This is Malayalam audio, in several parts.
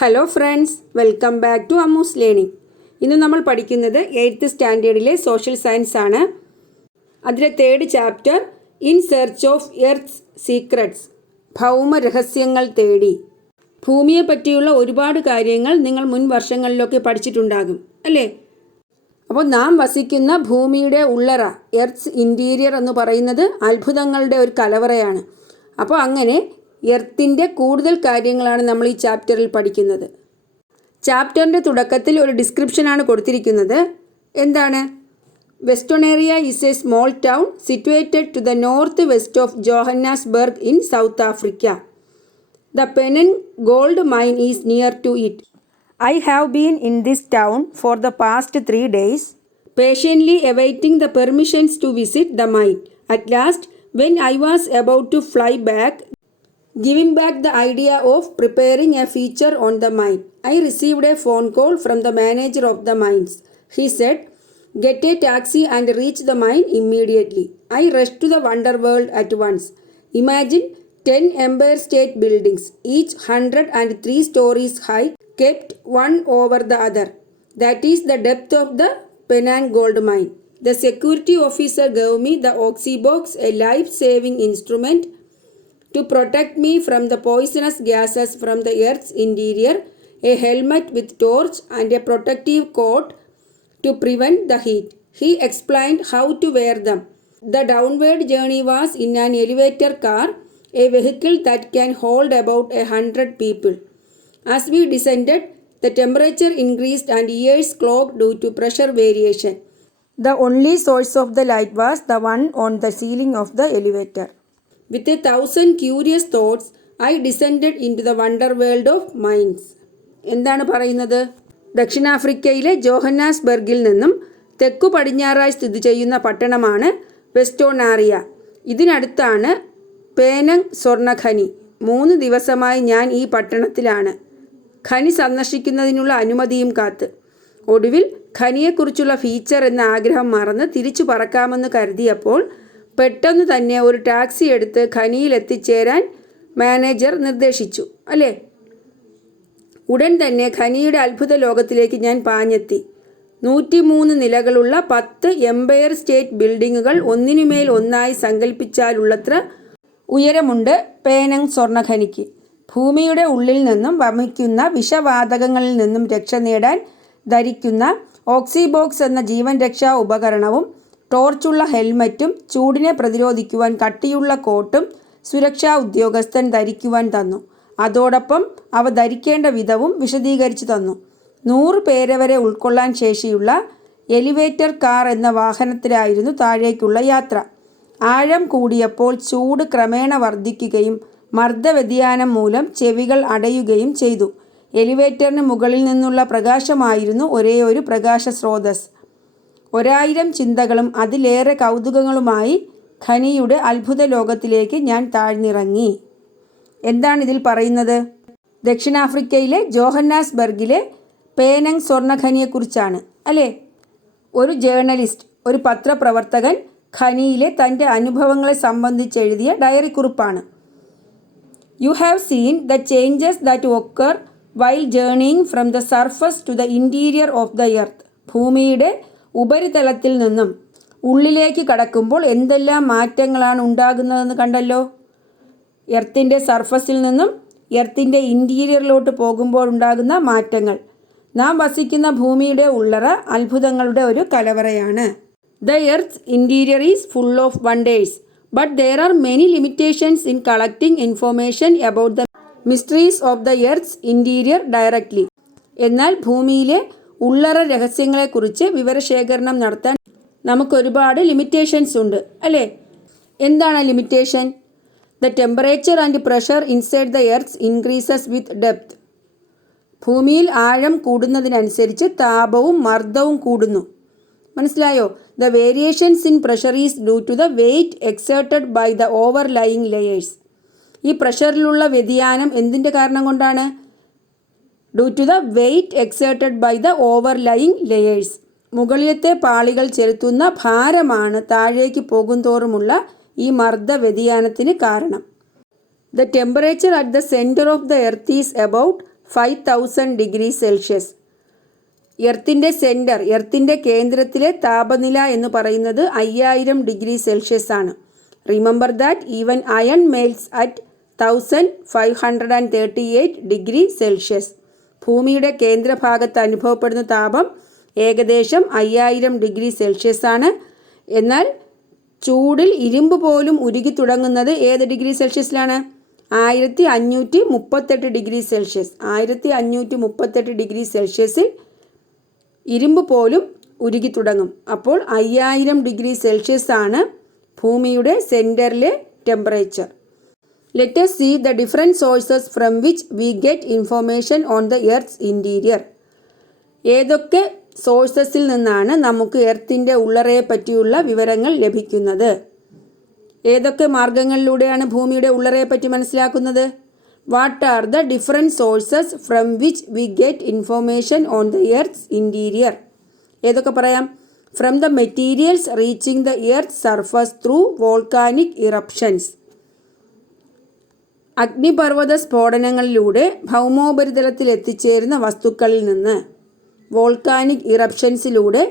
Hello friends, welcome back to Ammu's learning. ഇന്ന് നമ്മൾ പഠിക്കുന്നത് 8th സ്റ്റാൻഡേർഡിലെ സോഷ്യൽ സയൻസ് ആണ്. അതിലെ 3rd chapter in search of earth's secrets, ഭൗമ രഹസ്യങ്ങൾ തേടി. ഭൂമിയെ പറ്റിയുള്ള ഒരുപാട് കാര്യങ്ങൾ നിങ്ങൾ മുൻ വർഷങ്ങളിലൊക്കെ പഠിച്ചിട്ടുണ്ടാകും അല്ലേ? അപ്പോൾ നാം വസിക്കുന്ന ഭൂമിയുടെ ഉള്ളറ, എർത്ത്സ് ഇൻറ്റീരിയർ എന്ന് പറയുന്നത് അത്ഭുതങ്ങളുടെ ഒരു കലവറയാണ്. അപ്പോൾ അങ്ങനെ എർത്തിൻ്റെ കൂടുതൽ കാര്യങ്ങളാണ് നമ്മൾ ഈ ചാപ്റ്ററിൽ പഠിക്കുന്നത്. ചാപ്റ്ററിൻ്റെ തുടക്കത്തിൽ ഒരു ഡിസ്ക്രിപ്ഷനാണ് കൊടുത്തിരിക്കുന്നത്. എന്താണ്? Westonaria is a small town situated to the north west of Johannesburg in South Africa. The Penan gold mine is near to it. I have been in this town for the past 3 days, patiently awaiting the permissions to visit the mine. At last, when I was about to fly back, giving back the idea of preparing a feature on the mine, I received a phone call from the manager of the mines. He said, "Get a taxi and reach the mine immediately." I rushed to the wonder world at once. Imagine 10 Empire State buildings, each 103 stories high, kept one over the other. That is the depth of the Penang gold mine. The security officer gave me the oxybox, a life-saving instrument to protect me from the poisonous gases from the earth's interior, a helmet with torch and a protective coat to prevent the heat. He explained how to wear them. The downward journey was in an elevator car, a vehicle that can hold about 100 people. As we descended, the temperature increased and ears clogged due to pressure variation. The only source of the light was the one on the ceiling of the elevator. With 1,000 curious thoughts, I descended into the wonder world of mines. എന്താണ് പറയുന്നത്? ദക്ഷിണാഫ്രിക്കയിലെ ജോഹന്നാസ്ബർഗിൽ നിന്നും തെക്കു പടിഞ്ഞാറായി സ്ഥിതി ചെയ്യുന്ന പട്ടണമാണ് വെസ്റ്റോണാറിയ. ഇതിനടുത്താണ് പേനങ് സ്വർണ്ണഖനി. 3 ദിവസമായി ഞാൻ ഈ പട്ടണത്തിലാണ്, ഖനി സന്ദർശിക്കുന്നതിനുള്ള അനുമതിയും കാത്ത്. ഒടുവിൽ ഖനിയെക്കുറിച്ചുള്ള ഫീച്ചർ എന്ന ആഗ്രഹം മറന്ന് തിരിച്ചു പറക്കാമെന്ന് കരുതിയപ്പോൾ പെട്ടെന്ന് തന്നെ ഒരു ടാക്സി എടുത്ത് ഖനിയിൽ എത്തിച്ചേരാൻ മാനേജർ നിർദ്ദേശിച്ചു അല്ലേ? ഉടൻ തന്നെ ഖനിയുടെ അത്ഭുത ലോകത്തിലേക്ക് ഞാൻ പാഞ്ഞെത്തി. 103 നിലകളുള്ള 10 എംപയർ സ്റ്റേറ്റ് ബിൽഡിങ്ങുകൾ ഒന്നിനുമേൽ ഒന്നായി സങ്കല്പിച്ചാലുള്ളത്ര ഉയരമുണ്ട് പേനങ് സ്വർണ്ണഖനിക്ക്. ഭൂമിയുടെ ഉള്ളിൽ നിന്നും വമിക്കുന്ന വിഷവാതകങ്ങളിൽ നിന്നും രക്ഷ നേടാൻ ധരിക്കുന്ന ഓക്സിബോക്സ് എന്ന ജീവൻ രക്ഷാ ഉപകരണവും ടോർച്ചുള്ള ഹെൽമറ്റും ചൂടിനെ പ്രതിരോധിക്കുവാൻ കട്ടിയുള്ള കോട്ടും സുരക്ഷാ ഉദ്യോഗസ്ഥൻ ധരിക്കുവാൻ തന്നു. അതോടൊപ്പം അവ ധരിക്കേണ്ട വിധവും വിശദീകരിച്ചു തന്നു. 100 പേരെ വരെ ഉൾക്കൊള്ളാൻ ശേഷിയുള്ള എലിവേറ്റർ കാർ എന്ന വാഹനത്തിലായിരുന്നു താഴേക്കുള്ള യാത്ര. ആഴം കൂടിയപ്പോൾ ചൂട് ക്രമേണ വർദ്ധിക്കുകയും മർദ്ദവ്യതിയാനം മൂലം ചെവികൾ അടയുകയും ചെയ്തു. എലിവേറ്ററിന് മുകളിൽ നിന്നുള്ള പ്രകാശമായിരുന്നു ഒരേ ഒരു പ്രകാശ സ്രോതസ്. 1000 ചിന്തകളും അതിലേറെ കൗതുകങ്ങളുമായി ഖനിയുടെ അത്ഭുത ലോകത്തിലേക്ക് ഞാൻ താഴ്ന്നിറങ്ങി. എന്താണ് ഇതിൽ പറയുന്നത്? ദക്ഷിണാഫ്രിക്കയിലെ ജോഹന്നാസ്ബർഗിലെ പേനങ് സ്വർണ്ണഖനിയെക്കുറിച്ചാണ് അല്ലേ? ഒരു ജേർണലിസ്റ്റ്, ഒരു പത്രപ്രവർത്തകൻ ഖനിയിലെ തൻ്റെ അനുഭവങ്ങളെ സംബന്ധിച്ച് എഴുതിയ ഡയറി കുറിപ്പാണ്. You have seen the changes that occur while journeying from the surface to the interior of the earth. ഭൂമിയുടെ ഉപരിതലത്തിൽ നിന്നും ഉള്ളിലേക്ക് കടക്കുമ്പോൾ എന്തെല്ലാം മാറ്റങ്ങളാണ് ഉണ്ടാകുന്നതെന്ന് കണ്ടല്ലോ. എർത്തിൻ്റെ സർഫസിൽ നിന്നും എർത്തിൻ്റെ ഇൻറ്റീരിയറിലോട്ട് പോകുമ്പോൾ ഉണ്ടാകുന്ന മാറ്റങ്ങൾ. നാം വസിക്കുന്ന ഭൂമിയുടെ ഉള്ളറ അത്ഭുതങ്ങളുടെ ഒരു കലവറയാണ്. The Earth's interior is full of wonders, but there are many limitations in collecting information about the mysteries of the Earth's interior directly. എന്നാൽ ഭൂമിയിലെ ഉള്ളറ രഹസ്യങ്ങളെക്കുറിച്ച് വിവരശേഖരണം നടത്താൻ നമുക്കൊരുപാട് ലിമിറ്റേഷൻസ് ഉണ്ട് അല്ലേ? എന്താണ് limitation? The temperature and pressure inside the Earth increases with depth. ഭൂമിയിൽ ആഴം കൂടുന്നതിനനുസരിച്ച് താപവും മർദ്ദവും കൂടുന്നു. മനസ്സിലായോ? The variations in pressure is due to the weight exerted by the overlying layers. ഈ പ്രഷറിലുള്ള വ്യതിയാനം എന്തിൻ്റെ കാരണം കൊണ്ടാണ്? Due to the weight exerted by the overlying layers. മുകളിലത്തെ പാളികൾ ചെലുത്തുന്ന ഭാരമാണ് താഴേക്ക് പോകുന്തോറുമുള്ള ഈ മർദ്ദ വ്യതിയാനത്തിന് കാരണം. The temperature at the center of the earth is about 5000 degree Celsius. എർത്തിൻ്റെ സെൻറ്റർ, എർത്തിൻ്റെ കേന്ദ്രത്തിലെ താപനില എന്ന് പറയുന്നത് 5000 ഡിഗ്രി സെൽഷ്യസ് ആണ്. Remember that even iron melts at 1538 degree Celsius. ഭൂമിയുടെ കേന്ദ്രഭാഗത്ത് അനുഭവപ്പെടുന്ന താപം ഏകദേശം 5000 ഡിഗ്രി സെൽഷ്യസ് ആണ്. എന്നാൽ ചൂടിൽ ഇരുമ്പ് പോലും ഉരുകി തുടങ്ങുന്നത് ഏത് ഡിഗ്രി സെൽഷ്യസിലാണ്? 1538 degree Celsius. 1538 ഡിഗ്രി സെൽഷ്യസിൽ ഇരുമ്പ് പോലും ഉരുകി തുടങ്ങും. അപ്പോൾ 5000 ഡിഗ്രി സെൽഷ്യസ് ആണ് ഭൂമിയുടെ സെൻറ്ററിലെ temperature. Let us see the different sources from which we get information on the Earth's interior. ഏതൊക്കെ സോഴ്സസിൽ നിന്നാണ് നമുക്ക് എർത്തിൻ്റെ ഉള്ളറയെ പറ്റിയുള്ള വിവരങ്ങൾ ലഭിക്കുന്നത്? ഏതൊക്കെ മാർഗങ്ങളിലൂടെയാണ് ഭൂമിയുടെ ഉള്ളറയെ പറ്റി മനസ്സിലാക്കുന്നത്? What are the different sources from which we get information on the earth's interior? ഏതൊക്കെ പറയാം? From the materials reaching the earth surface through volcanic eruptions. അഗ്നിപർവ്വത സ്ഫോടനങ്ങളിലൂടെ ഭൗമോപരിതലത്തിൽ എത്തിച്ചേരുന്ന വസ്തുക്കളിൽ നിന്ന്, വോൾക്കാനിക് ഇറപ്ഷൻസിലൂടെ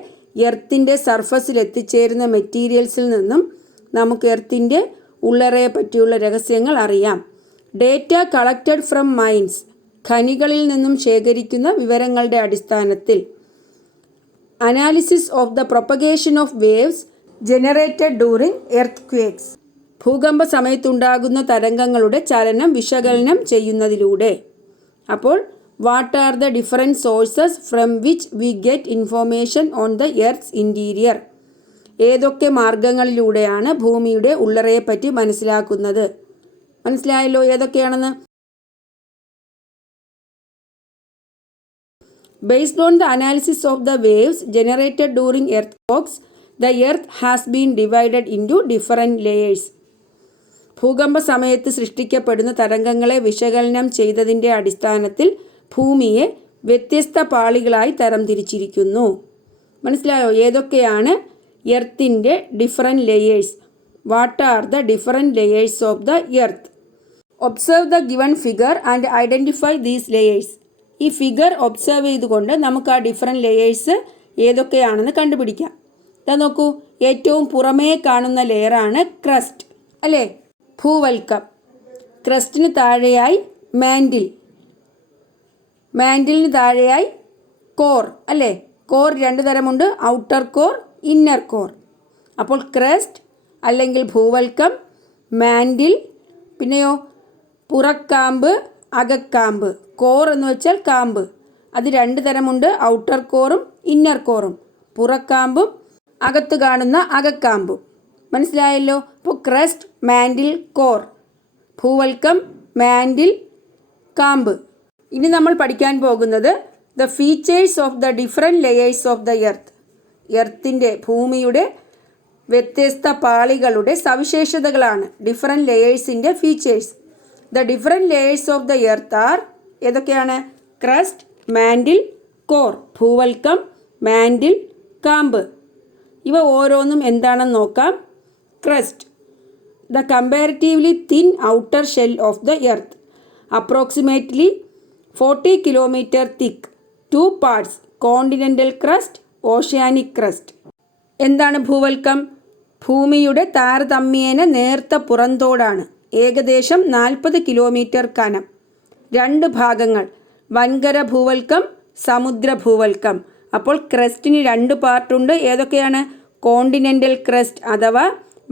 എർത്തിൻ്റെ സർഫസിൽ എത്തിച്ചേരുന്ന മെറ്റീരിയൽസിൽ നിന്നും നമുക്ക് എർത്തിൻ്റെ ഉള്ളറയെ പറ്റിയുള്ള രഹസ്യങ്ങൾ അറിയാം. ഡേറ്റ കളക്റ്റഡ് ഫ്രം മൈൻസ്, ഖനികളിൽ നിന്നും ശേഖരിക്കുന്ന വിവരങ്ങളുടെ അടിസ്ഥാനത്തിൽ. Analysis of the propagation of waves generated during earthquakes, ഭൂകമ്പ സമയത്തുണ്ടാകുന്ന തരംഗങ്ങളുടെ ചലനം വിശകലനം ചെയ്യുന്നതിലൂടെ. അപ്പോൾ what are the different sources from which we get information on the earth's interior? ഏതൊക്കെ മാർഗങ്ങളിലൂടെയാണ് ഭൂമിയുടെ ഉള്ളറയെ പറ്റി മനസ്സിലാക്കുന്നത്? മനസ്സിലായല്ലോ ഏതൊക്കെയാണെന്ന്. Based on the analysis of the waves generated during earthquakes, the earth has been divided into different layers. ഭൂകമ്പ സമയത്ത് സൃഷ്ടിക്കപ്പെടുന്ന തരംഗങ്ങളെ വിശകലനം ചെയ്തതിൻ്റെ അടിസ്ഥാനത്തിൽ ഭൂമിയെ വ്യത്യസ്ത പാളികളായി തരംതിരിച്ചിരിക്കുന്നു. മനസ്സിലായോ ഏതൊക്കെയാണ് എർത്തിൻ്റെ different layers? What are the different layers of the earth? Observe the given figure and identify these layers. ഈ ഫിഗർ ഒബ്സർവ് ചെയ്തുകൊണ്ട് നമുക്ക് ആ ഡിഫറെൻറ്റ് ലെയേഴ്സ് ഏതൊക്കെയാണെന്ന് കണ്ടുപിടിക്കാം. ഇതാ നോക്കൂ, ഏറ്റവും പുറമേ കാണുന്ന ലെയറാണ് ക്രസ്റ്റ്, അല്ലേ? ഭൂവൽക്കം. ക്രസ്റ്റിന് താഴെയായി മാൻഡിൽ, മാൻഡിലിന് താഴെയായി കോർ, അല്ലേ? കോർ രണ്ട് തരമുണ്ട്, ഔട്ടർ കോർ, ഇന്നർ കോർ. അപ്പോൾ ക്രസ്റ്റ് അല്ലെങ്കിൽ ഭൂവൽക്കം, മാൻഡിൽ, പിന്നെയോ പുറക്കാമ്പ്, അകക്കാമ്പ്. കോർ എന്ന് വെച്ചാൽ കാമ്പ്. അത് രണ്ട് തരമുണ്ട്, ഔട്ടർ കോറും ഇന്നർ കോറും. പുറക്കാമ്പും അകത്ത് കാണുന്ന അകക്കാമ്പും. മനസ്സിലായല്ലോ? അപ്പോൾ ക്രസ്റ്റ്, മാൻഡിൽ, കോർ. ഭൂവൽക്കം, മാൻഡിൽ, കാമ്പ്. ഇനി നമ്മൾ പഠിക്കാൻ പോകുന്നത് the features of the different layers of the earth. എർത്തിൻ്റെ, ഭൂമിയുടെ വ്യത്യസ്ത പാളികളുടെ സവിശേഷതകളാണ് ഡിഫറെൻറ്റ് ലെയേഴ്സിൻ്റെ features. The different layers of the earth are ഏതൊക്കെയാണ്? Crust, mantle, core. ഭൂവൽക്കം, മാൻഡിൽ, കാമ്പ്. ഇവ ഓരോന്നും എന്താണെന്ന് നോക്കാം. Crust, the comparatively thin outer shell of the earth, approximately 40 kilometre thick. 2 parts, continental crust, oceanic crust. എന്താണ് ഭൂവൽക്കം? ഭൂമിയുടെ താരതമ്യേന നേർത്ത പുറന്തോടാണ്. ഏകദേശം 40 കിലോമീറ്റർ കനം. 2 ഭാഗങ്ങൾ, വൻകര ഭൂവൽക്കം, സമുദ്ര ഭൂവൽക്കം. അപ്പോൾ ക്രസ്റ്റിന് 2 പാർട്ടുണ്ട്. ഏതൊക്കെയാണ്? കോണ്ടിനെൻ്റൽ ക്രസ്റ്റ് അഥവാ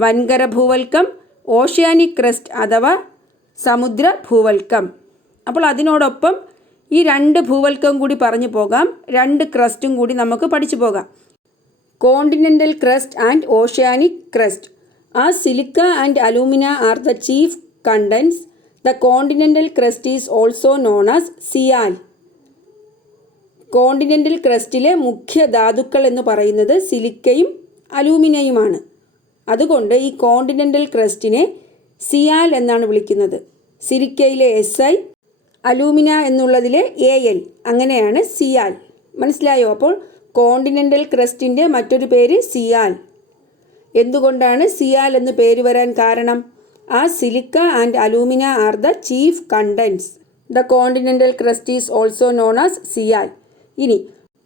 വൻകര ഭൂവൽക്കം, ഓഷ്യാനിക് ക്രസ്റ്റ് അഥവാ സമുദ്ര ഭൂവൽക്കം. അപ്പോൾ അതിനോടൊപ്പം ഈ 2 ഭൂവൽക്കം കൂടി പറഞ്ഞു പോകാം, 2 ക്രസ്റ്റും കൂടി നമുക്ക് പഠിച്ചു പോകാം. Continental crest and oceanic crest. As silica and alumina are the chief contents, the continental crust is also known as sial. Continental ക്രസ്റ്റിലെ മുഖ്യ ധാതുക്കൾ എന്ന് പറയുന്നത് സിലിക്കയും അലൂമിനയുമാണ്. അതുകൊണ്ട് ഈ കോണ്ടിനെൻ്റൽ ക്രസ്റ്റിനെ സിയാൽ എന്നാണ് വിളിക്കുന്നത്. സിലിക്കയിലെ SI, അലൂമിന എന്നുള്ളതിലെ AL, അങ്ങനെയാണ് സിയാൽ. മനസ്സിലായോ? അപ്പോൾ കോണ്ടിനെൻ്റൽ ക്രസ്റ്റിൻ്റെ മറ്റൊരു പേര് സിയാൽ. എന്തുകൊണ്ടാണ് സിയാൽ എന്ന് പേര് വരാൻ കാരണം? ആ silica and alumina are the chief contents. The continental crust is also known as sial. ഇനി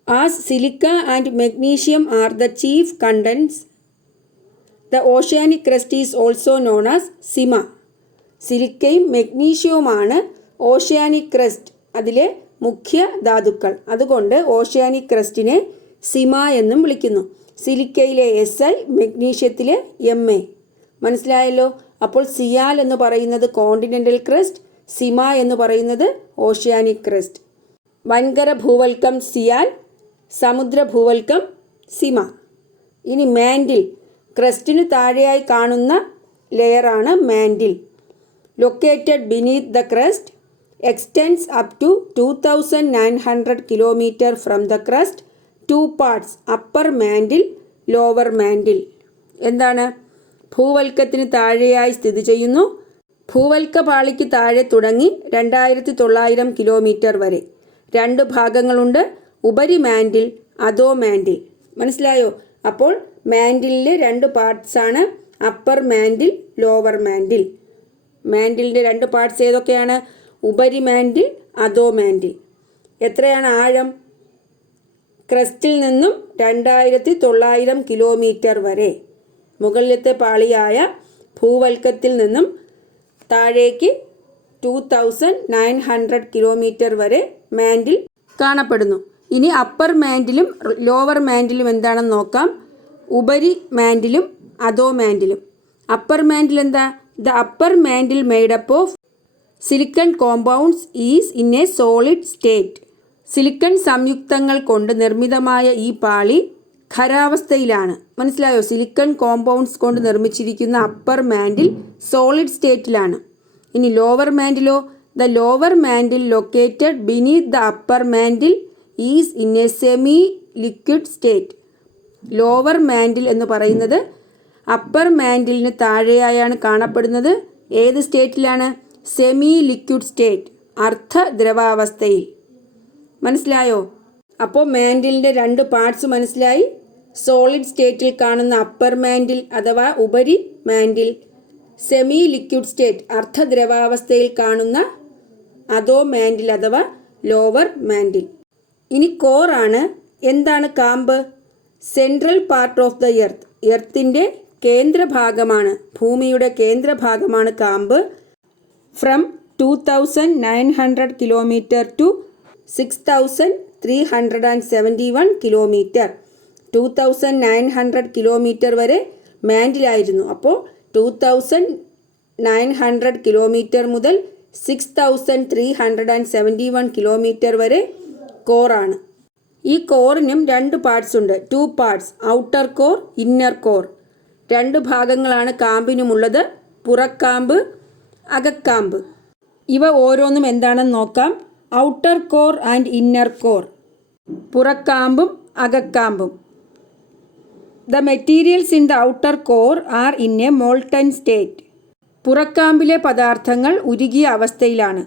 as silica and magnesium are the chief contents, the oceanic crust is also known as sima. സിലിക്കയും മെഗ്നീഷ്യവുമാണ് ഓഷ്യാനിക് ക്രസ്റ്റ്, അതിലെ മുഖ്യ ധാതുക്കൾ. അതുകൊണ്ട് ഓഷ്യാനിക് ക്രസ്റ്റിനെ സിമ എന്നും വിളിക്കുന്നു. സിലിക്കയിലെ SI, മെഗ്നീഷ്യത്തിലെ MA. മനസ്സിലായല്ലോ. അപ്പോൾ സിയാൽ എന്ന് പറയുന്നത് കോണ്ടിനെൻ്റൽ ക്രസ്റ്റ്, സിമ എന്ന് പറയുന്നത് ഓഷ്യാനിക് ക്രസ്റ്റ്. വൻകര ഭൂവൽക്കം സിയാൽ, സമുദ്ര ഭൂവൽക്കം സിമ. ഇനി മാൻഡിൽ, ക്രസ്റ്റിന് താഴെയായി കാണുന്ന ലെയറാണ് mantle. Located beneath the crust, extends up to 2900 kilometre from the crust. 2 parts, upper mantle, lower mantle. എന്താണ്? ഭൂവൽക്കത്തിന് താഴെയായി സ്ഥിതി ചെയ്യുന്നു. ഭൂവൽക്ക പാളിക്ക് താഴെ തുടങ്ങി 2900 കിലോമീറ്റർ വരെ. 2 ഭാഗങ്ങളുണ്ട്, ഉപരി മാൻഡിൽ, അധോ മാൻഡിൽ. മനസ്സിലായോ? അപ്പോൾ മാൻഡിലിലെ 2 പാർട്സാണ് അപ്പർ മാൻഡിൽ, ലോവർ മാൻഡിൽ. മാൻഡിലിൻ്റെ 2 പാർട്സ് ഏതൊക്കെയാണ്? ഉപരി മാൻഡിൽ, അധോ മാൻഡിൽ. എത്രയാണ് ആഴം? ക്രസ്റ്റിൽ നിന്നും 2900 കിലോമീറ്റർ വരെ. മുകളിലത്തെ പാളിയായ ഭൂവൽക്കത്തിൽ നിന്നും താഴേക്ക് 2900 കിലോമീറ്റർ വരെ മാൻഡിൽ കാണപ്പെടുന്നു. ഇനി അപ്പർ മാൻഡിലും ലോവർ മാൻഡിലും എന്താണെന്ന് നോക്കാം. ഉപരി മാൻഡിലും അധോ മാൻഡിലും. അപ്പർ മാൻഡിൽ എന്താ? The upper mantle made up of silicon compounds is in a solid state. Silicon സംയുക്തങ്ങൾ കൊണ്ട് നിർമ്മിതമായ ഈ പാളി ഖരാവസ്ഥയിലാണ്. മനസ്സിലായോ? സിലിക്കൺ കോമ്പൗണ്ട്സ് കൊണ്ട് നിർമ്മിച്ചിരിക്കുന്ന അപ്പർ മാൻഡിൽ സോളിഡ് സ്റ്റേറ്റിലാണ്. ഇനി ലോവർ മാൻഡിലോ? The lower mantle located beneath the upper mantle is in a semi liquid state. Lower mantle എന്ന് പറയുന്നത് അപ്പർ മാൻഡിലിന് താഴെയായാണ് കാണപ്പെടുന്നത്. ഏത് സ്റ്റേറ്റിലാണ്? സെമി ലിക്വിഡ് സ്റ്റേറ്റ്, അർദ്ധദ്രവാവസ്ഥയിൽ. മനസ്സിലായോ? അപ്പോൾ മാൻഡിലിൻ്റെ 2 പാർട്സ് മനസ്സിലായി. സോളിഡ് സ്റ്റേറ്റിൽ കാണുന്ന അപ്പർ മാൻഡിൽ അഥവാ ഉപരി മാൻഡിൽ, സെമി ലിക്വിഡ് സ്റ്റേറ്റ് അർദ്ധദ്രവാവസ്ഥയിൽ കാണുന്ന അധോ മാൻഡിൽ അഥവാ ലോവർ മാൻഡിൽ. ഇനി കോറാണ്. എന്താണ് കാമ്പ്? Central part of the earth. എർത്തിൻ്റെ കേന്ദ്രഭാഗമാണ്, ഭൂമിയുടെ കേന്ദ്രഭാഗമാണ് കാമ്പ്. From 2900 kilometre to 6371 kilometre. 2900 kilometre വരെ മാൻഡിലായിരുന്നു. അപ്പോൾ 2900 കിലോമീറ്റർ മുതൽ 6371 കിലോമീറ്റർ വരെ കോറാണ്. ഈ കോറിനും 2 പാർട്സ് ഉണ്ട്. 2 parts, outer core, inner core. 2 ഭാഗങ്ങളാണ് കാമ്പിനുമുള്ളത്, പുറക്കാമ്പ്, അകക്കാമ്പ്. ഇവ ഓരോന്നും എന്താണെന്ന് നോക്കാം. Outer core and inner core, പുറക്കാമ്പും അകക്കാമ്പും. The materials in the outer core are in a molten state. പുറക്കാമ്പിലെ പദാർത്ഥങ്ങൾ ഉരുകിയ അവസ്ഥയിലാണ്.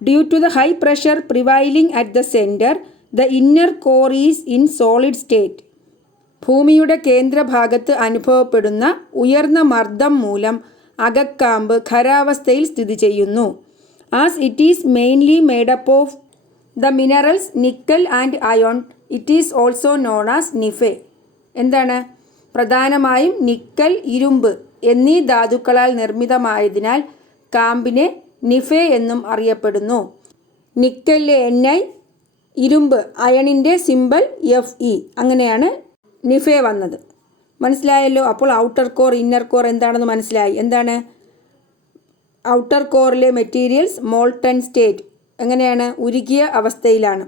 Due to the high pressure prevailing at the centre, the inner core is in solid state. ഭൂമിയുടെ കേന്ദ്രഭാഗത്ത് അനുഭവപ്പെടുന്ന ഉയർന്ന മർദ്ദം മൂലം അകക്കാമ്പ് ഖരാവസ്ഥയിൽ സ്ഥിതി ചെയ്യുന്നു. As it is mainly made up of the minerals nickel and iron, it is also known as nife. എന്താണ്? പ്രധാനമായും നിക്കൽ, ഇരുമ്പ് എന്നീ ധാതുക്കളാൽ നിർമ്മിതമായതിനാൽ കാമ്പിനെ നിഫെ എന്നും അറിയപ്പെടുന്നു. നിക്കലിലെ Ni, ഇരുമ്പ് അയണിൻ്റെ സിമ്പൽ Fe. അങ്ങനെയാണ് നിഫെ വന്നത്. മനസ്സിലായല്ലോ? അപ്പോൾ ഔട്ടർ കോർ, ഇന്നർ കോർ എന്താണെന്ന് മനസ്സിലായി. എന്താണ്? ഔട്ടർ കോറിലെ മെറ്റീരിയൽസ് മോൾട്ടൺ സ്റ്റേറ്റ്. എങ്ങനെയാണ്? ഉരുകിയ അവസ്ഥയിലാണ്.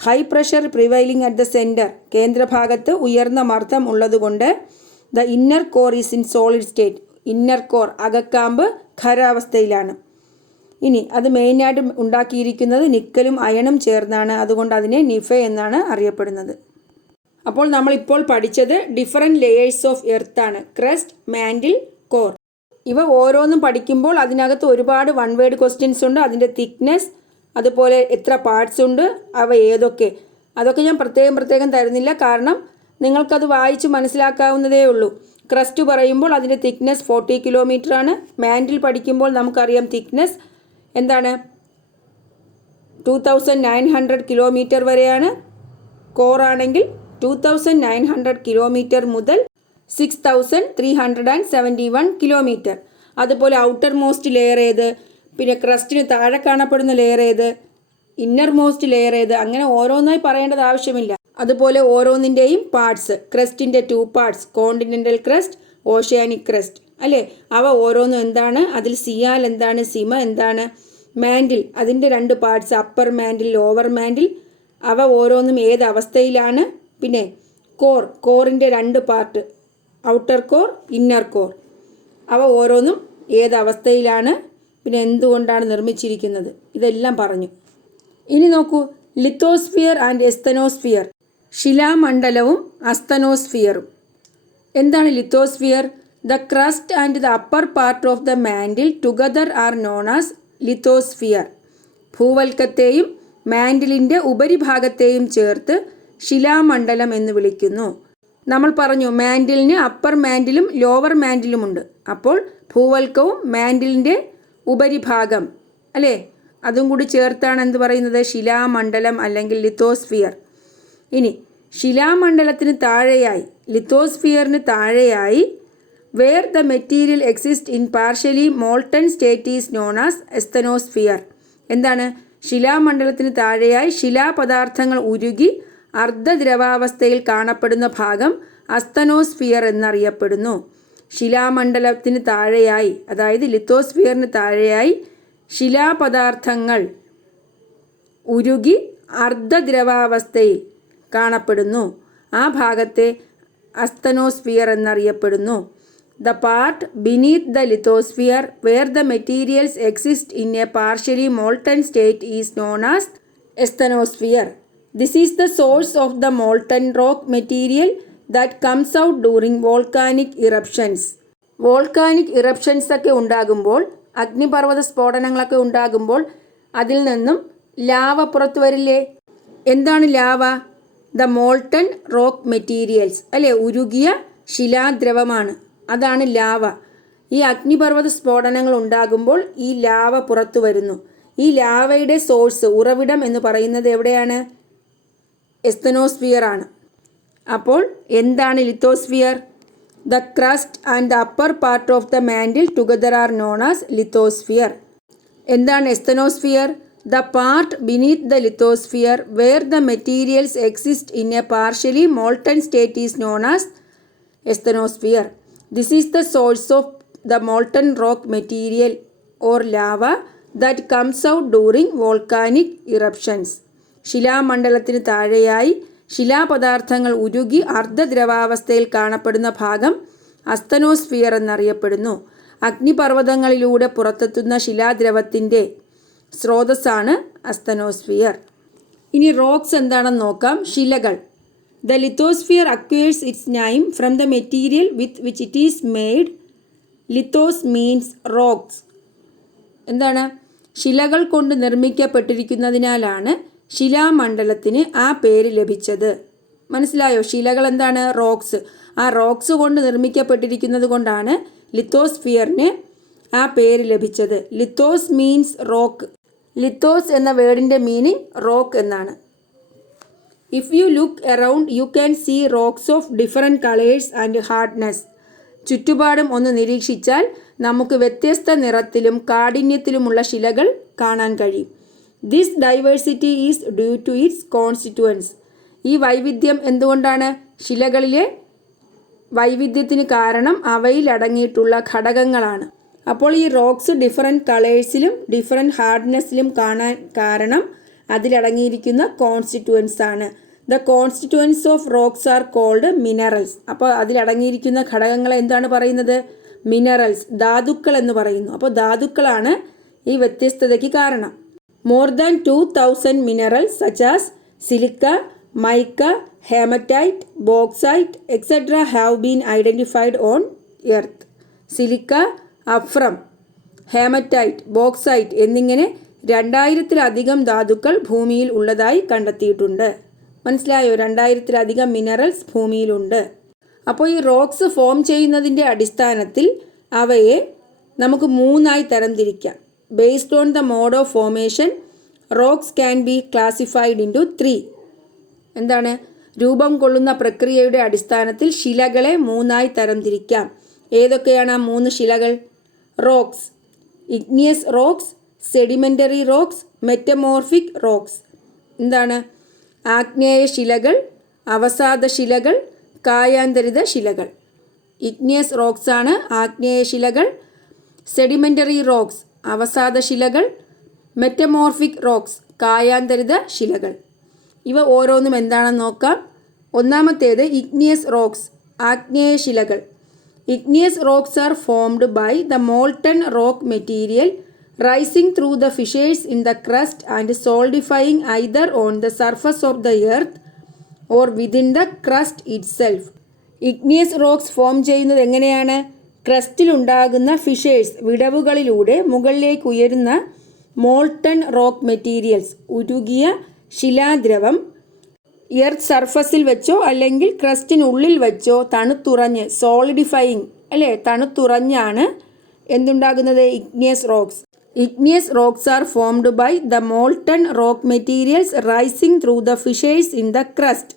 High pressure prevailing at the centre, കേന്ദ്രഭാഗത്ത് ഉയർന്ന മർദ്ദം ഉള്ളതുകൊണ്ട് the inner core is in solid state. Inner core, അകക്കാമ്പ് ഖരാവസ്ഥയിലാണ്. ഇനി അത് മെയിനായിട്ട് ഉണ്ടാക്കിയിരിക്കുന്നത് നിക്കലും അയണും ചേർന്നാണ്. അതുകൊണ്ട് അതിനെ നിഫെ എന്നാണ് അറിയപ്പെടുന്നത്. അപ്പോൾ നമ്മളിപ്പോൾ പഠിച്ചത് ഡിഫറെൻറ്റ് ലെയേഴ്സ് ഓഫ് എർത്ത് ആണ്. Crest, mantle, core. ഇവ ഓരോന്നും പഠിക്കുമ്പോൾ അതിനകത്ത് ഒരുപാട് 1 word ക്വസ്റ്റ്യൻസ് ഉണ്ട്. അതിൻ്റെ തിക്നെസ്, അതുപോലെ എത്ര പാർട്സ് ഉണ്ട്, അവ ഏതൊക്കെ, അതൊക്കെ ഞാൻ പ്രത്യേകം തരുന്നില്ല. കാരണം നിങ്ങൾക്കത് വായിച്ച് മനസ്സിലാക്കാവുന്നതേ ഉള്ളൂ. ക്രസ്റ്റ് പറയുമ്പോൾ അതിൻ്റെ തിക്നെസ് 40 കിലോമീറ്റർ ആണ്. മാൻഡിൽ പഠിക്കുമ്പോൾ നമുക്കറിയാം തിക്നെസ് എന്താണ്? 2900 കിലോമീറ്റർ വരെയാണ്. കോർ ആണെങ്കിൽ 2900 കിലോമീറ്റർ മുതൽ 6371 കിലോമീറ്റർ. അതുപോലെ ഔട്ടർ മോസ്റ്റ് ലെയർ ഏത്, പിന്നെ ക്രസ്റ്റിന് താഴെ കാണപ്പെടുന്ന ലെയർ ഏത്, ഇന്നർ മോസ്റ്റ് ലെയർ ഏത്, അങ്ങനെ ഓരോന്നായി പറയേണ്ടത് ആവശ്യമില്ല. അതുപോലെ ഓരോന്നിൻ്റെയും പാർട്സ്, ക്രസ്റ്റിൻ്റെ 2 parts, continental crust, oceanic crust അല്ലേ, അവ ഓരോന്നും എന്താണ്, അതിൽ സിയാൽ എന്താണ്, സിമ എന്താണ്, മാൻഡിൽ അതിൻ്റെ 2 parts, upper mantle, lower mantle, അവ ഓരോന്നും ഏത് അവസ്ഥയിലാണ്. പിന്നെ കോറിൻ്റെ 2 part, outer core, inner core, അവ ഓരോന്നും ഏത് അവസ്ഥയിലാണ്, പിന്നെ എന്തുകൊണ്ടാണ് നിർമ്മിച്ചിരിക്കുന്നത്, ഇതെല്ലാം പറഞ്ഞു. ഇനി നോക്കൂ, ലിത്തോസ്ഫിയർ ആൻഡ് എസ്തനോസ്ഫിയർ, ശിലാമണ്ഡലവും അസ്തനോസ്ഫിയറും. എന്താണ് lithosphere? The crust and the upper part of the mantle together are known as lithosphere. ഭൂവൽക്കത്തെയും മാൻഡിലിൻ്റെ ഉപരിഭാഗത്തെയും ചേർത്ത് ശിലാമണ്ഡലം എന്ന് വിളിക്കുന്നു. നമ്മൾ പറഞ്ഞു മാൻഡിലിന് അപ്പർ മാൻഡിലും ലോവർ മാൻഡിലുമുണ്ട്. അപ്പോൾ ഭൂവൽക്കവും മാൻഡിലിൻ്റെ ഉപരിഭാഗം അല്ലേ, അതും കൂടി ചേർത്താണ് എന്ത് പറയുന്നത്, ശിലാമണ്ഡലം അല്ലെങ്കിൽ ലിത്തോസ്ഫിയർ. ഇനി ശിലാമണ്ഡലത്തിന് താഴെയായി, ലിത്തോസ്ഫിയറിന് താഴെയായി, where the material exist in partially molten state is known as asthenosphere. എന്താണ്? ശിലാമണ്ഡലത്തിന് താഴെയായി ശിലാപദാർത്ഥങ്ങൾ ഉരുകി അർദ്ധദ്രവാവസ്ഥയിൽ കാണപ്പെടുന്ന ഭാഗം അസ്തനോസ്ഫിയർ എന്നറിയപ്പെടുന്നു. ശിലാമണ്ഡലത്തിന് താഴെയായി, അതായത് ലിത്തോസ്ഫിയറിന് താഴെയായി ശിലാപദാർത്ഥങ്ങൾ ഉരുകി അർദ്ധദ്രവാവസ്ഥയിൽ കാണപ്പെടുന്നു. ആ ഭാഗത്തെ അസ്തനോസ്ഫിയർ എന്നറിയപ്പെടുന്നു. The part beneath the lithosphere where the materials exist in a partially molten state is known as asthenosphere. This is the source of the molten rock material that comes out during volcanic eruptions. Volcanic eruptions ഒക്കെ ഉണ്ടാകുമ്പോൾ, അഗ്നിപർവ്വത സ്ഫോടനങ്ങളൊക്കെ ഉണ്ടാകുമ്പോൾ അതിൽ നിന്നും ലാവ പുറത്തു വരില്ലേ? എന്താണ് lava? The molten rock materials അല്ലേ, ഉരുകിയ ശിലാദ്രവമാണ്, അതാണ് ലാവ. ഈ അഗ്നിപർവ്വത സ്ഫോടനങ്ങൾ ഉണ്ടാകുമ്പോൾ ഈ ലാവ പുറത്തു വരുന്നു. ഈ ലാവയുടെ സോഴ്സ്, ഉറവിടം എന്ന് പറയുന്നത് എവിടെയാണ്? എസ്തനോസ്ഫിയർ ആണ്. അപ്പോൾ എന്താണ് lithosphere? The crust and the upper part of the mantle together are known as lithosphere. എന്താണ് asthenosphere? The part beneath the lithosphere where the materials exist in a partially molten state is known as asthenosphere. This is the source of the molten rock material or lava that comes out during volcanic eruptions. ശിലാമണ്ഡലത്തിന് താഴെയായി ശിലാപദാർത്ഥങ്ങൾ ഉരുകി അർദ്ധദ്രവാവസ്ഥയിൽ കാണപ്പെടുന്ന ഭാഗം അസ്തനോസ്ഫിയർ എന്നറിയപ്പെടുന്നു. അഗ്നിപർവ്വതങ്ങളിലൂടെ പുറത്തെത്തുന്ന ശിലാദ്രവത്തിൻ്റെ സ്രോതസ്സാണ് അസ്തനോസ്ഫിയർ. ഇനി റോക്സ് എന്താണെന്ന് നോക്കാം. ശിലകൾ. The lithosphere acquires its name from the material with which it is made. Lithos means rocks. എന്താണ്? ശിലകൾ കൊണ്ട് നിർമ്മിക്കപ്പെട്ടിരിക്കുന്നതിനാലാണ് ശിലാമണ്ഡലത്തിന് ആ പേര് ലഭിച്ചത്. മനസ്സിലായോ? ശിലകൾ എന്താണ്? റോക്സ്. ആ റോക്സ് കൊണ്ട് നിർമ്മിക്കപ്പെട്ടിരിക്കുന്നത് കൊണ്ടാണ് ലിത്തോസ്ഫിയറിന് ആ പേര് ലഭിച്ചത്. Lithos means rock. ലിത്തോസ് എന്ന വേർഡിൻ്റെ മീനിങ് റോക്ക് എന്നാണ്. If you look around, you can see rocks of different colors and hardness. ചുറ്റുപാടും ഒന്ന് നിരീക്ഷിച്ചാൽ നമുക്ക് വ്യത്യസ്ത നിറത്തിലും കാഠിന്യത്തിലുമുള്ള ശിലകൾ കാണാൻ കഴിയും. This diversity is due to its constituents. ഈ വൈവിധ്യം എന്തുകൊണ്ടാണ്? ശിലകളിലെ വൈവിധ്യത്തിന് കാരണം അവയിൽ അടങ്ങിയിട്ടുള്ള ഘടകങ്ങളാണ്. അപ്പോൾ ഈ റോക്സ് ഡിഫറെൻറ്റ് കളേഴ്സിലും ഡിഫറെൻറ്റ് ഹാർഡ്നെസ്സിലും കാണാൻ കാരണം അതിലടങ്ങിയിരിക്കുന്ന കോൺസ്റ്റിറ്റ്യുവൻസ് ആണ്. The constituents of rocks are called minerals. അപ്പോൾ അതിലടങ്ങിയിരിക്കുന്ന ഘടകങ്ങളെ എന്താണ് പറയുന്നത്? മിനറൽസ്, ധാതുക്കൾ എന്ന് പറയുന്നു. അപ്പോൾ ധാതുക്കളാണ് ഈ വ്യത്യസ്തതയ്ക്ക് കാരണം. More than 2000 minerals such as silica, mica, haematite, bauxite et cetera have been identified on earth. Silica, അഫ്രം, ഹേമറ്റൈറ്റ്, ബോക്സൈറ്റ് എന്നിങ്ങനെ 2000-ലധികം ധാതുക്കൾ ഭൂമിയിൽ ഉള്ളതായി കണ്ടെത്തിയിട്ടുണ്ട്. മനസ്സിലായോ? 2000-ലധികം മിനറൽസ് ഭൂമിയിലുണ്ട്. അപ്പോൾ ഈ റോക്സ് ഫോം ചെയ്യുന്നതിൻ്റെ അടിസ്ഥാനത്തിൽ അവയെ നമുക്ക് 3ആയി തരംതിരിക്കാം. Based on the mode of formation, rocks can be classified into 3. എന്താണ്? രൂപം കൊള്ളുന്ന പ്രക്രിയയുടെ അടിസ്ഥാനത്തിൽ ശിലകളെ 3ആയി തരംതിരിക്കാം. ഏതൊക്കെയാണ് ആ 3 ശിലകൾ? Rocks, igneous rocks, sedimentary rocks, metamorphic rocks. എന്താണ്? ആഗ്നേയ ശിലകൾ, അവസാദ ശിലകൾ, കായാന്തരിത ശിലകൾ. ഇഗ്നിയസ് റോക്സ് ആണ് ആഗ്നേയ ശിലകൾ, സെഡിമെൻ്ററി റോക്സ് അവസാദ ശിലകൾ, മെറ്റമോർഫിക് റോക്സ് കായാന്തരിത ശിലകൾ. ഇവ ഓരോന്നും എന്താണെന്ന് നോക്കാം. ഒന്നാമത്തേത് ഇഗ്നിയസ് റോക്സ്, ആഗ്നേയ ശിലകൾ. Igneous rocks are formed by the molten rock material rising through the fissures in the crust and solidifying either on the surface of the earth or within the crust itself. Igneous rocks form ചെയ്യുന്നത് എങ്ങനെയാണ്? ക്രസ്റ്റിലുണ്ടാകുന്ന ഫിഷേഴ്സ്, വിടവുകളിലൂടെ മുകളിലേക്ക് ഉയരുന്ന മോൾട്ടൺ റോക്ക് മെറ്റീരിയൽസ്, ഉരുകിയ ശിലാദ്രവം എർത്ത് സർഫസിൽ വെച്ചോ അല്ലെങ്കിൽ ക്രസ്റ്റിനുള്ളിൽ വെച്ചോ തണുത്തുറഞ്ഞ്, സോളിഡിഫൈയിങ് അല്ലേ, തണുത്തുറഞ്ഞാണ് എന്തുണ്ടാകുന്നത്? Igneous rocks. Igneous rocks are formed by the molten rock materials rising through the fissures in the crust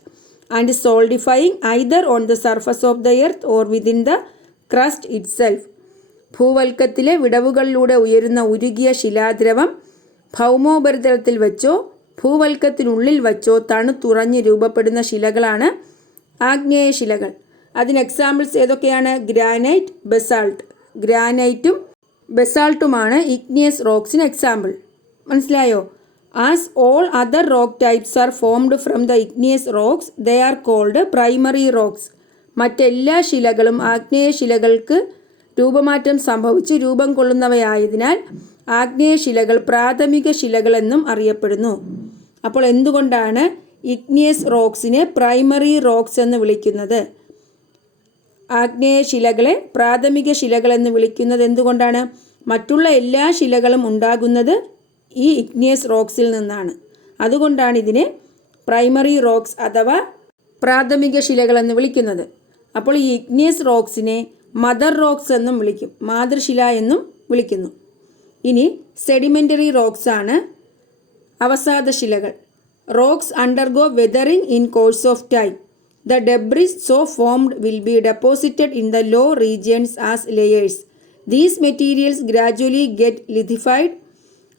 and solidifying either on the surface of the earth or within the crust itself. ഭൂവൽക്കത്തിലെ വിടവുകളിലൂടെ ഉയരുന്ന ഉരുകിയ ശിലാദ്രവം ഭൗമോപരിതലത്തിൽ വെച്ചോ ഭൂവൽക്കത്തിനുള്ളിൽ വച്ചോ തണുത്തുറഞ്ഞ് രൂപപ്പെടുന്ന ശിലകളാണ് ആഗ്നേയ ശിലകൾ. അതിന് എക്സാമ്പിൾസ് ഏതൊക്കെയാണ്? Granite, basalt. ഗ്രാനൈറ്റും ബസാൾട്ടുമാണ് ഇഗ്നിയസ് റോക്സിന് എക്സാമ്പിൾ. മനസ്സിലായോ? As all other rock types are formed from the igneous rocks, they are called primary rocks. മറ്റെല്ലാ ശിലകളും ആഗ്നേയ ശിലകൾക്ക് രൂപമാറ്റം സംഭവിച്ച് രൂപം കൊള്ളുന്നവയായതിനാൽ ആഗ്നേയ ശിലകൾ പ്രാഥമിക ശിലകളെന്നും അറിയപ്പെടുന്നു. അപ്പോൾ എന്തുകൊണ്ടാണ് ഇഗ്നിയസ് റോക്സിനെ പ്രൈമറി റോക്സ് എന്ന് വിളിക്കുന്നത്? ആഗ്നേയ ശിലകളെ പ്രാഥമിക ശിലകളെന്ന് വിളിക്കുന്നത് എന്തുകൊണ്ടാണ്? മറ്റുള്ള എല്ലാ ശിലകളും ഉണ്ടാകുന്നത് ഈ ഇഗ്നിയസ് റോക്സിൽ നിന്നാണ്. അതുകൊണ്ടാണ് ഇതിനെ പ്രൈമറി റോക്സ് അഥവാ പ്രാഥമിക ശിലകളെന്ന് വിളിക്കുന്നത്. അപ്പോൾ ഈ ഇഗ്നിയസ് റോക്സിനെ മദർ റോക്സ് എന്നും വിളിക്കും, മാതൃശില എന്നും വിളിക്കുന്നു. ഇനി സെഡിമെൻ്ററി റോക്സ് ആണ് അവസാദ ശിലകൾ. Rocks undergo weathering in course of time. The debris so formed will be deposited in the low regions as layers. These materials gradually get lithified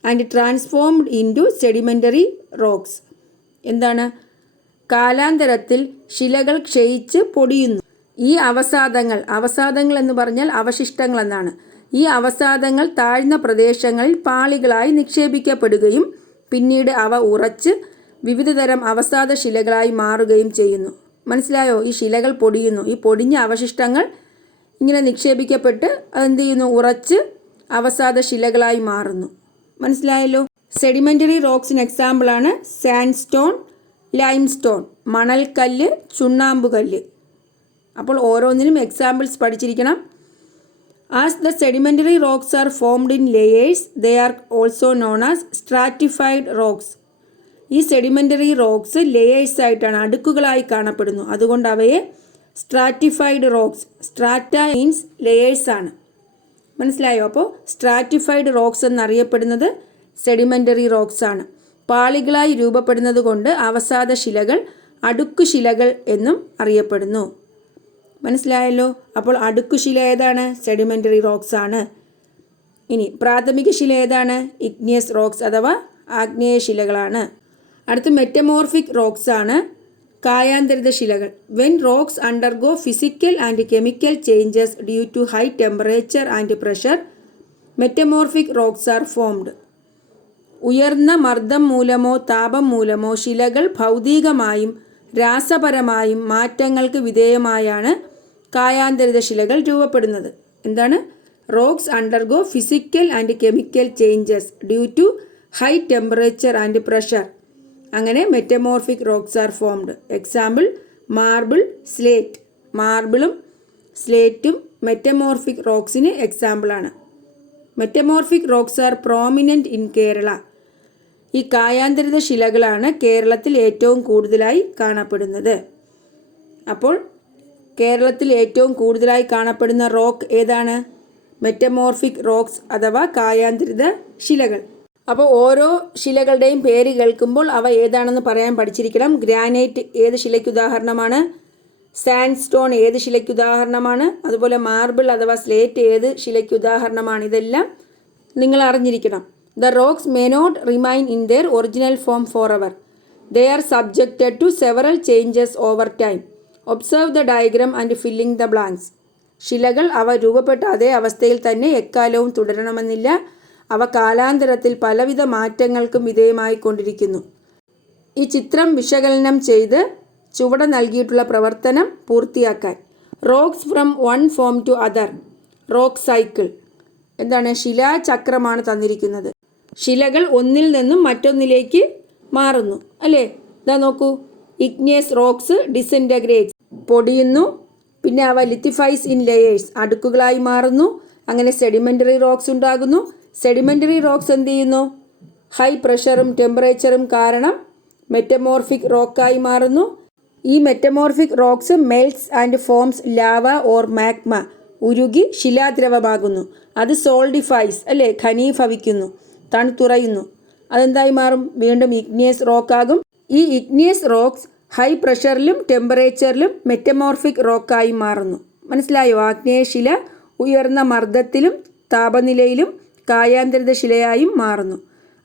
and transformed into sedimentary rocks. എന്താണ്? കാലാന്തരത്തിൽ ശിലകൾ ക്ഷയിച്ച് പൊടിയുന്നു. ഈ അവസാദങ്ങൾ എന്ന് പറഞ്ഞാൽ അവശിഷ്ടങ്ങൾ എന്നാണ്. ഈ അവസാദങ്ങൾ താഴ്ന്ന പ്രദേശങ്ങളിൽ പാളികളായി നിക്ഷേപിക്കപ്പെടുകയും പിന്നീട് അവ ഉറച്ച് വിവിധതരം അവസാദ ശിലകളായി മാറുകയും ചെയ്യുന്നു. മനസ്സിലായോ? ഈ ശിലകൾ പൊടിയുന്നു. ഈ പൊടിഞ്ഞ അവശിഷ്ടങ്ങൾ ഇങ്ങനെ നിക്ഷേപിക്കപ്പെട്ട് അതെന്ത് ചെയ്യുന്നു? ഉറച്ച് അവസാദ ശിലകളായി മാറുന്നു. മനസ്സിലായല്ലോ? സെഡിമെൻ്ററി റോക്സിന് എക്സാമ്പിളാണ് സാൻഡ്സ്റ്റോൺ, ലൈംസ്റ്റോൺ, മണൽക്കല്ല്, ചുണ്ണാമ്പുകല്ല്. അപ്പോൾ ഓരോന്നിനും എക്സാമ്പിൾസ് പഠിച്ചിരിക്കണം. As the sedimentary rocks are formed in layers, they are also known as stratified rocks. ഈ സെഡിമെൻ്ററി റോക്സ് ലെയേഴ്സ് ആയിട്ടാണ്, അടുക്കുകളായി കാണപ്പെടുന്നു. അതുകൊണ്ട് അവയെ stratified rocks. Strata means layers ആണ്. മനസ്സിലായോ? അപ്പോൾ സ്ട്രാറ്റിഫൈഡ് റോക്സ് എന്നറിയപ്പെടുന്നത് സെഡിമെൻ്ററി റോക്സ് ആണ്. പാളികളായി രൂപപ്പെടുന്നത് കൊണ്ട് അവസാദ ശിലകൾ അടുക്കുശിലകൾ എന്നും അറിയപ്പെടുന്നു. മനസ്സിലായല്ലോ? അപ്പോൾ അടുക്കുശില ഏതാണ്? സെഡിമെൻ്ററി റോക്സ് ആണ്. ഇനി പ്രാഥമിക ശില ഏതാണ്? ഇഗ്നിയസ് റോക്സ് അഥവാ ആഗ്നേയ ശിലകളാണ്. അടുത്ത് മെറ്റമോർഫിക് റോക്സ് ആണ്, കായാന്തരിത ശിലകൾ. When rocks undergo physical and chemical changes due to high temperature and pressure, metamorphic rocks are formed. ഉയർന്ന മർദ്ദം മൂലമോ താപം മൂലമോ ശിലകൾ ഭൗതികമായും രാസപരമായും മാറ്റങ്ങൾക്ക് വിധേയമായാണ് കായാന്തരിത ശിലകൾ രൂപപ്പെടുന്നത്. എന്താണ്? Rocks undergo physical and chemical changes due to high temperature and pressure. അങ്ങനെ metamorphic rocks are formed. Example marble, slate. മാർബിളും സ്ലേറ്റും മെറ്റമോർഫിക് റോക്സിന് എക്സാമ്പിളാണ്. Metamorphic rocks are prominent in Kerala. ഈ കായാന്തരിത ശിലകളാണ് കേരളത്തിൽ ഏറ്റവും കൂടുതലായി കാണപ്പെടുന്നത്. അപ്പോൾ കേരളത്തിൽ ഏറ്റവും കൂടുതലായി കാണപ്പെടുന്ന റോക്ക് ഏതാണ്? മെറ്റമോർഫിക് റോക്സ് അഥവാ കായാന്തരിത ശിലകൾ. അപ്പോൾ ഓരോ ശിലകളുടെയും പേര് കേൾക്കുമ്പോൾ അവ ഏതാണെന്ന് പറയാൻ പഠിച്ചിരിക്കണം. ഗ്രാനൈറ്റ് ഏത് ശിലയ്ക്ക് ഉദാഹരണമാണ്? സാൻഡ്സ്റ്റോൺ ഏത് ശിലയ്ക്ക് ഉദാഹരണമാണ്? അതുപോലെ മാർബിൾ അഥവാ സ്ലേറ്റ് ഏത് ശിലയ്ക്ക് ഉദാഹരണമാണ്? ഇതെല്ലാം നിങ്ങൾ അറിഞ്ഞിരിക്കണം. The rocks may not remain in their original form forever. They are subjected to several changes over time. Observe the diagram and filling the blanks. ശിലകൾ അവ രൂപപ്പെട്ട അതേ അവസ്ഥയിൽ തന്നെ എക്കാലവും തുടരണമെന്നില്ല. അവ കാലാന്തരത്തിൽ പലവിധ മാറ്റങ്ങൾക്കും വിധേയമായിക്കൊണ്ടിരിക്കുന്നു. ഈ ചിത്രം വിശകലനം ചെയ്ത് ചുവടെ നൽകിയിട്ടുള്ള പ്രവർത്തനം പൂർത്തിയാക്കാൻ. Rocks from one form to other. Rock cycle എന്താണ്? ശിലാചക്രമാണ് തന്നിരിക്കുന്നത്. ശിലകൾ ഒന്നിൽ നിന്നും മറ്റൊന്നിലേക്ക് മാറുന്നു അല്ലേ? ഇതാ നോക്കൂ, ഇഗ്നിയസ് റോക്സ് ഡിസിൻറ്റഗ്രേറ്റ്സ്, പൊടിയുന്നു. പിന്നെ അവ ലിത്തിഫൈസ് ഇൻ ലെയേഴ്സ്, അടുക്കുകളായി മാറുന്നു. അങ്ങനെ സെഡിമെൻ്ററി റോക്സ് ഉണ്ടാകുന്നു. സെഡിമെൻ്ററി റോക്സ് എന്ത് ചെയ്യുന്നു? ഹൈ പ്രഷറും ടെമ്പറേച്ചറും കാരണം മെറ്റമോർഫിക് റോക്കായി മാറുന്നു. ഈ metamorphic rocks melts and forms lava or magma, ഉരുകി ശിലാദ്രവമാകുന്നു. അത് സോൾഡിഫൈസ് അല്ലേ, ഘനീഭവിക്കുന്നു, തണുത്തുറയുന്നു. അതെന്തായി മാറും? വീണ്ടും ഇഗ്നിയസ് റോക്കാകും. ഈ ഇഗ്നിയസ് റോക്സ് ഹൈ പ്രഷറിലും ടെമ്പറേച്ചറിലും മെറ്റമോർഫിക് റോക്കായി മാറുന്നു. മനസ്സിലായോ? ആഗ്നേയശില ഉയർന്ന മർദ്ദത്തിലും താപനിലയിലും കായാന്തരിത ശിലയായും മാറുന്നു.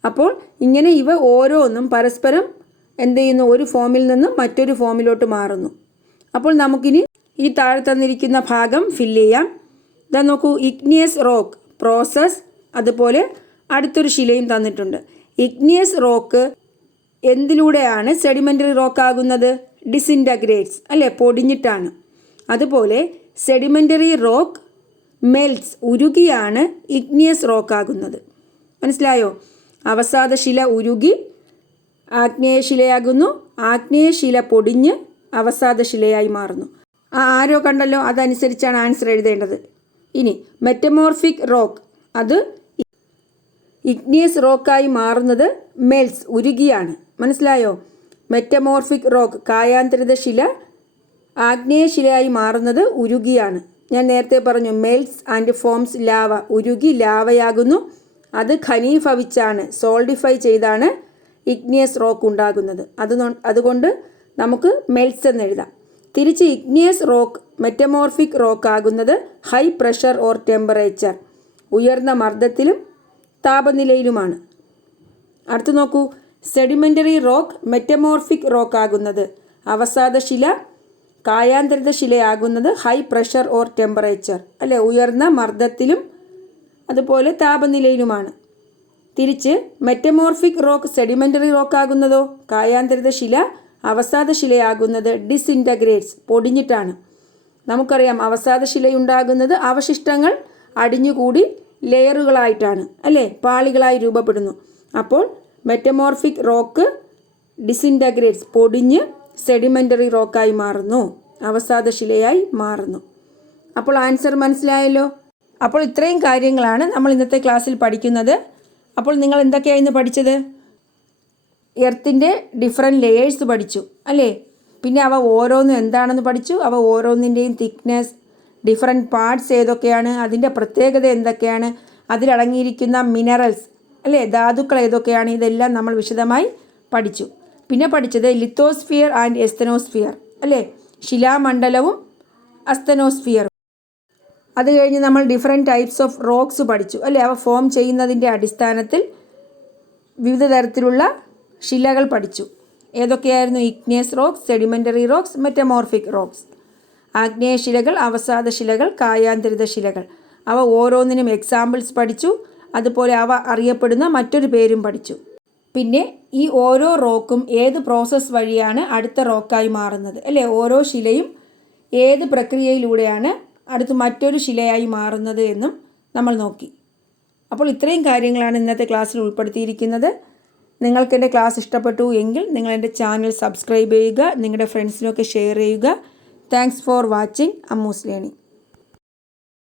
അപ്പോൾ ഇങ്ങനെ ഇവ ഓരോന്നും പരസ്പരം എന്ത് ചെയ്യുന്നു? ഒരു ഫോമിൽ നിന്നും മറ്റൊരു ഫോമിലോട്ട് മാറുന്നു. അപ്പോൾ നമുക്കിനി ഈ താഴെ തന്നിരിക്കുന്ന ഭാഗം ഫില്ല് ചെയ്യാം. ഇതാ നോക്കൂ, ഇഗ്നിയസ് റോക്ക് പ്രോസസ്. അതുപോലെ അടുത്തൊരു ശിലയും തന്നിട്ടുണ്ട്. ഇഗ്നിയസ് റോക്ക് എന്തിലൂടെയാണ് സെഡിമെൻ്ററി റോക്ക് ആകുന്നത്? ഡിസിൻറ്റഗ്രേറ്റ്സ് അല്ലേ, പൊടിഞ്ഞിട്ടാണ്. അതുപോലെ സെഡിമെൻ്ററി റോക്ക് മെൽറ്റ്സ്, ഉരുകിയാണ് ഇഗ്നിയസ് റോക്ക് ആകുന്നത്. മനസ്സിലായോ? അവസാദശില ഉരുകി ആഗ്നേയശിലയാകുന്നു. ആഗ്നേയശില പൊടിഞ്ഞ് അവസാദശിലയായി മാറുന്നു. ആരോ കണ്ടല്ലോ, അതനുസരിച്ചാണ് ആൻസർ എഴുതേണ്ടത്. ഇനി മെറ്റമോർഫിക് റോക്ക്, അത് ഇഗ്നിയസ് റോക്കായി മാറുന്നത് മെൽറ്റ്സ്, ഉരുകിയാണ്. മനസ്സിലായോ? മെറ്റമോർഫിക് റോക്ക് കായാന്തരിത ശില ആഗ്നേയശിലയായി മാറുന്നത് ഉരുകിയാണ്. ഞാൻ നേരത്തെ പറഞ്ഞു മെൽറ്റ്സ് ആൻഡ് ഫോംസ് ലാവ, ഉരുകി ലാവയാകുന്നു. അത് ഘനീഭവിച്ചാണ്, സോൾഡിഫൈ ചെയ്താണ് ഇഗ്നിയസ് റോക്ക് ഉണ്ടാകുന്നത്. അതുകൊണ്ട് നമുക്ക് മെൽറ്റ്സ് എന്ന് എഴുതാം. തിരിച്ച് ഇഗ്നിയസ് റോക്ക് മെറ്റമോർഫിക് റോക്ക് ആകുന്നത് ഹൈ പ്രഷർ ഓർ ടെമ്പറേച്ചർ, ഉയർന്ന മർദ്ദത്തിലും താപനിലയിലുമാണ്. അടുത്ത് നോക്കൂ, സെഡിമെൻ്ററി റോക്ക് മെറ്റമോർഫിക് റോക്ക് ആകുന്നത് അവസാദശില കായാന്തരിത ശിലയാകുന്നത് ഹൈ പ്രഷർ ഓർ ടെമ്പറേച്ചർ അല്ലെ, ഉയർന്ന മർദ്ദത്തിലും അതുപോലെ താപനിലയിലുമാണ്. തിരിച്ച് മെറ്റമോർഫിക് റോക്ക് സെഡിമെൻ്ററി റോക്ക് ആകുന്നതോ കായാന്തരിത ശില അവസാദശിലയാകുന്നത് ഡിസിൻറ്റഗ്രേറ്റ്സ്, പൊടിഞ്ഞിട്ടാണ്. നമുക്കറിയാം അവസാദശിലയുണ്ടാകുന്നത് അവശിഷ്ടങ്ങൾ അടിഞ്ഞുകൂടി ലെയറുകളായിട്ടാണ് അല്ലേ, പാളികളായി രൂപപ്പെടുന്നു. അപ്പോൾ മെറ്റമോർഫിക് റോക്ക് ഡിസിൻറ്റഗ്രേറ്റ്സ്, പൊടിഞ്ഞ് സെഡിമെൻ്ററി റോക്കായി മാറുന്നു, അവസാദശിലയായി മാറുന്നു. അപ്പോൾ ആൻസർ മനസ്സിലായല്ലോ. അപ്പോൾ ഇത്രയും കാര്യങ്ങളാണ് നമ്മൾ ഇന്നത്തെ ക്ലാസ്സിൽ പഠിക്കുന്നത്. അപ്പോൾ നിങ്ങൾ എന്തൊക്കെയാണ് ഇന്ന് പഠിച്ചത്? എർത്തിൻ്റെ ഡിഫറെൻറ്റ് ലെയേഴ്സ് പഠിച്ചു അല്ലേ. പിന്നെ അവ ഓരോന്നും എന്താണെന്ന് പഠിച്ചു. അവ ഓരോന്നിൻ്റെയും തിക്നെസ്, ഡിഫറെൻറ്റ് പാർട്സ് ഏതൊക്കെയാണ്, അതിൻ്റെ പ്രത്യേകത എന്തൊക്കെയാണ്, അതിലടങ്ങിയിരിക്കുന്ന മിനറൽസ് അല്ലേ, ധാതുക്കൾ ഏതൊക്കെയാണ്, ഇതെല്ലാം നമ്മൾ വിശദമായി പഠിച്ചു. പിന്നെ പഠിച്ചത് ലിത്തോസ്ഫിയർ ആൻഡ് എസ്തനോസ്ഫിയർ അല്ലേ, ശിലാമണ്ഡലവും അസ്തനോസ്ഫിയറും. അത് കഴിഞ്ഞ് നമ്മൾ ഡിഫറെൻറ്റ് ടൈപ്സ് ഓഫ് റോക്സ് പഠിച്ചു അല്ലേ. അവ ഫോം ചെയ്യുന്നതിൻ്റെ അടിസ്ഥാനത്തിൽ വിവിധ തരത്തിലുള്ള ശിലകൾ പഠിച്ചു. ഏതൊക്കെയായിരുന്നു? Igneous rocks, sedimentary rocks, metamorphic rocks. ആഗ്നേയശിലകൾ, അവസാദശിലകൾ, കായാന്തരിത ശിലകൾ. അവ ഓരോന്നിനും എക്സാമ്പിൾസ് പഠിച്ചു. അതുപോലെ അവ അറിയപ്പെടുന്ന മറ്റൊരു പേരും പഠിച്ചു. പിന്നെ ഈ ഓരോ റോക്കും ഏത് പ്രോസസ്സ് വഴിയാണ് അടുത്ത റോക്കായി മാറുന്നത് അല്ലേ, ഓരോ ശിലയും ഏത് പ്രക്രിയയിലൂടെയാണ് അടുത്ത് മറ്റൊരു ശിലയായി മാറുന്നത് എന്നും നമ്മൾ നോക്കി. അപ്പോൾ ഇത്രയും കാര്യങ്ങളാണ് ഇന്നത്തെ ക്ലാസ്സിൽ ഉൾപ്പെടുത്തിയിരിക്കുന്നത്. നിങ്ങൾക്ക് എൻ്റെ ക്ലാസ് ഇഷ്ടപ്പെട്ടു എങ്കിൽ നിങ്ങൾ എൻ്റെ ചാനൽ സബ്സ്ക്രൈബ് ചെയ്യുക, നിങ്ങളുടെ ഫ്രണ്ട്സിനൊക്കെ ഷെയർ ചെയ്യുക. Thanks for watching Ammu's learning.